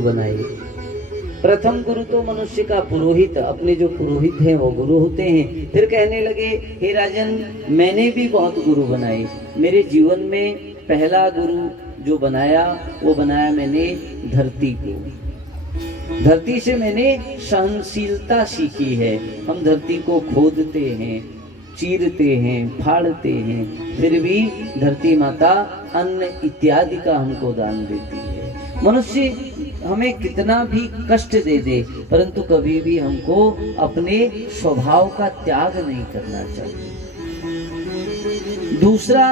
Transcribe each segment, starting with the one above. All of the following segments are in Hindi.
बनाए। प्रथम गुरु तो मनुष्य का पुरोहित, अपने जो पुरोहित हैं वो गुरु होते हैं। फिर कहने लगे, हे राजन, मैंने भी बहुत गुरु बनाए। मेरे जीवन में पहला गुरु जो बनाया वो बनाया मैंने धरती को। धरती से मैंने सहनशीलता सीखी है। हम धरती को खोदते हैं, चीरते हैं, फाड़ते हैं, फिर भी धरती माता अन्न इत्यादि का हमको दान देती है। मनुष्य हमें कितना भी कष्ट दे दे, परंतु कभी भी हमको अपने स्वभाव का त्याग नहीं करना चाहिए। दूसरा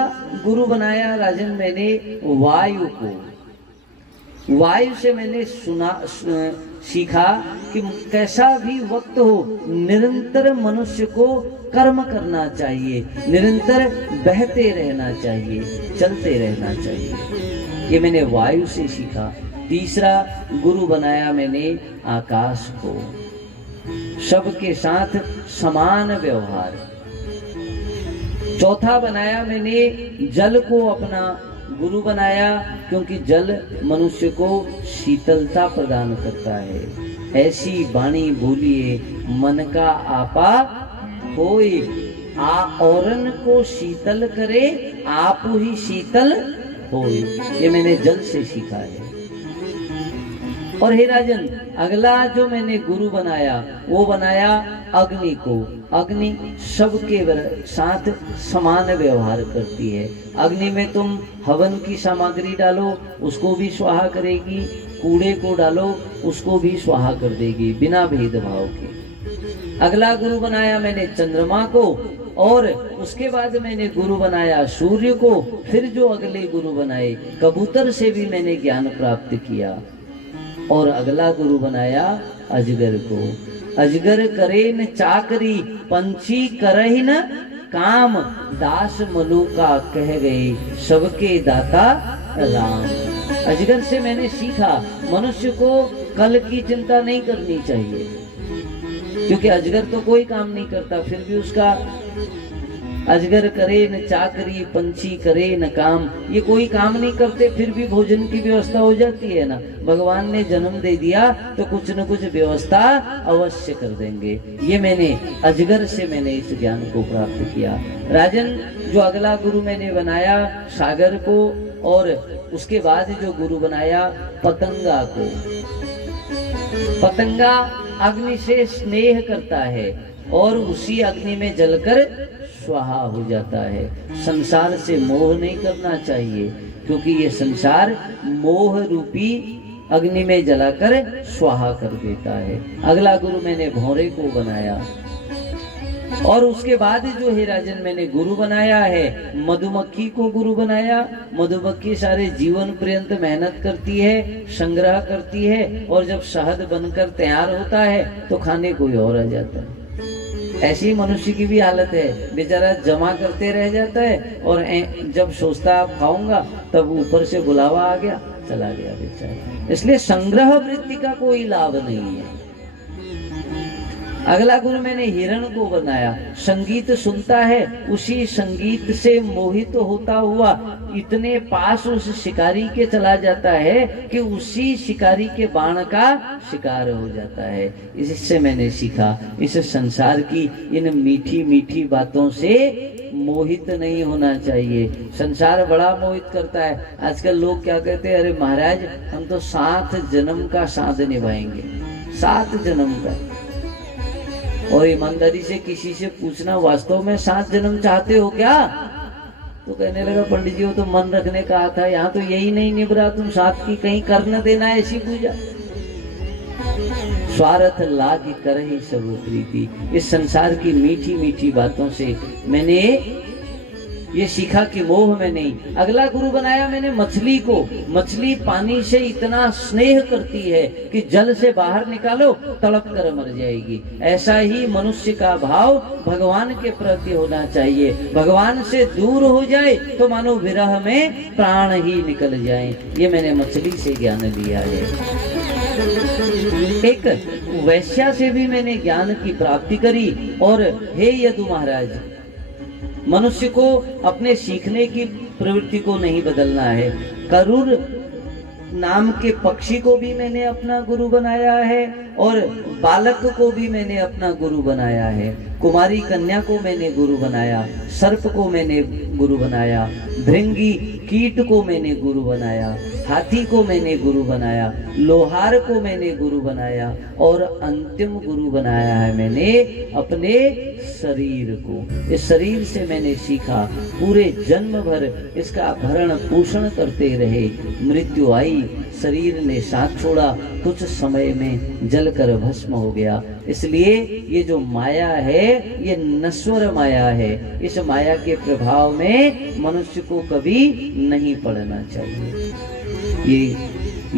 गुरु बनाया राजन मैंने वायु को। वायु से मैंने सीखा कि कैसा भी वक्त हो, निरंतर मनुष्य को कर्म करना चाहिए, निरंतर बहते रहना चाहिए, चलते रहना चाहिए। ये मैंने वायु से सीखा। तीसरा गुरु बनाया मैंने आकाश को। सबके साथ समान व्यवहार। चौथा बनाया मैंने जल को अपना गुरु बनाया, क्योंकि जल मनुष्य को शीतलता प्रदान करता है। ऐसी वाणी बोलिए मन का आपा होए, औरन को शीतल करे, आप ही शीतल होए। ये मैंने जल से सीखा है। और हे राजन, अगला जो मैंने गुरु बनाया वो बनाया अग्नि को। अग्नि सबके साथ समान व्यवहार करती है। अग्नि में तुम हवन की सामग्री डालो, उसको भी स्वाहा करेगी, कूड़े को डालो, उसको भी स्वाहा कर देगी, बिना भेदभाव के। अगला गुरु बनाया मैंने चंद्रमा को, और उसके बाद मैंने गुरु बनाया सूर्य को। फिर जो अगले गुरु बनाए, कबूतर से भी मैंने ज्ञान प्राप्त किया। और अगला गुरु बनाया अजगर को। अजगर करे न चाकरी, पंछी करहि न काम, दास मनु का कह गए, सबके दाता राम। अजगर से मैंने सीखा मनुष्य को कल की चिंता नहीं करनी चाहिए, क्योंकि अजगर तो कोई काम नहीं करता, फिर भी उसका अजगर करे न चाकरी, पंछी करे न काम। ये कोई काम नहीं करते, फिर भी भोजन की व्यवस्था हो जाती है ना। भगवान ने जन्म दे दिया तो कुछ न कुछ व्यवस्था अवश्य कर देंगे। ये मैंने अजगर से मैंने इस ज्ञान को प्राप्त किया। राजन, जो अगला गुरु मैंने बनाया सागर को, और उसके बाद जो गुरु बनाया पतंगा को। पतंगा अग्नि से स्नेह करता है और उसी अग्नि में जलकर स्वाहा हो जाता है। संसार से मोह नहीं करना चाहिए, क्योंकि ये संसार मोह रूपी अग्नि में जलाकर स्वाहा कर देता है। अगला गुरु मैंने भौरे को बनाया। और उसके बाद जो है राजन मैंने गुरु बनाया है मधुमक्खी को गुरु बनाया। मधुमक्खी सारे जीवन पर्यंत मेहनत करती है, संग्रह करती है, और जब शहद बनकर तैयार होता है तो खाने कोई और आ जाता है। ऐसी मनुष्य की भी हालत है, बेचारा जमा करते रह जाता है, और जब सोचता अब खाऊंगा तब ऊपर से बुलावा आ गया, चला गया बेचारा। इसलिए संग्रह वृत्ति का कोई लाभ नहीं है। अगला गुरु मैंने हिरण को बनाया। संगीत सुनता है, उसी संगीत से मोहित होता हुआ इतने पास उस शिकारी के चला जाता है कि उसी शिकारी के बाण का शिकार हो जाता है। इससे मैंने सीखा, इस संसार की इन मीठी मीठी बातों से मोहित नहीं होना चाहिए। संसार बड़ा मोहित करता है। आजकल लोग क्या कहते हैं, अरे महाराज हम तो 7 जन्म का साथ निभाएंगे, 7 जन्म का। और ईमानदारी से किसी से पूछना, वास्तव में 7 जन्म चाहते हो क्या? तो कहने लगा, पंडित जी वो तो मन रखने का था, यहाँ तो यही नहीं निभ रहा, तुम 7 की कहीं कर न देना ऐसी पूजा। स्वार्थ लाग करहि सब प्रीति। इस संसार की मीठी मीठी बातों से मैंने ये सीखा कि मोह में नहीं। अगला गुरु बनाया मैंने मछली को। मछली पानी से इतना स्नेह करती है कि जल से बाहर निकालो तड़प कर मर जाएगी। ऐसा ही मनुष्य का भाव भगवान के प्रति होना चाहिए। भगवान से दूर हो जाए तो मानो विरह में प्राण ही निकल जाए। ये मैंने मछली से ज्ञान लिया है। एक वैश्या से भी मैंने ज्ञान की प्राप्ति करी। और हे यदु महाराज, मनुष्य को अपने सीखने की प्रवृत्ति को नहीं बदलना है। करूर नाम के पक्षी को भी मैंने अपना गुरु बनाया है और बालक को भी मैंने अपना गुरु बनाया है। कुमारी कन्या को मैंने गुरु बनाया, सर्प को मैंने गुरु बनाया, भृंगी कीट को मैंने गुरु बनाया, हाथी को मैंने गुरु बनाया, लोहार को मैंने गुरु बनाया और अंतिम गुरु बनाया है मैंने अपने शरीर को। इस शरीर से मैंने सीखा, पूरे जन्म भर इसका भरण पोषण करते रहे। मृत्यु आई, शरीर ने साथ छोड़ा, कुछ समय में जलकर भस्म हो गया। इसलिए ये जो माया है ये नश्वर माया है। इस माया के प्रभाव में मनुष्य को कभी नहीं पड़ना चाहिए। ये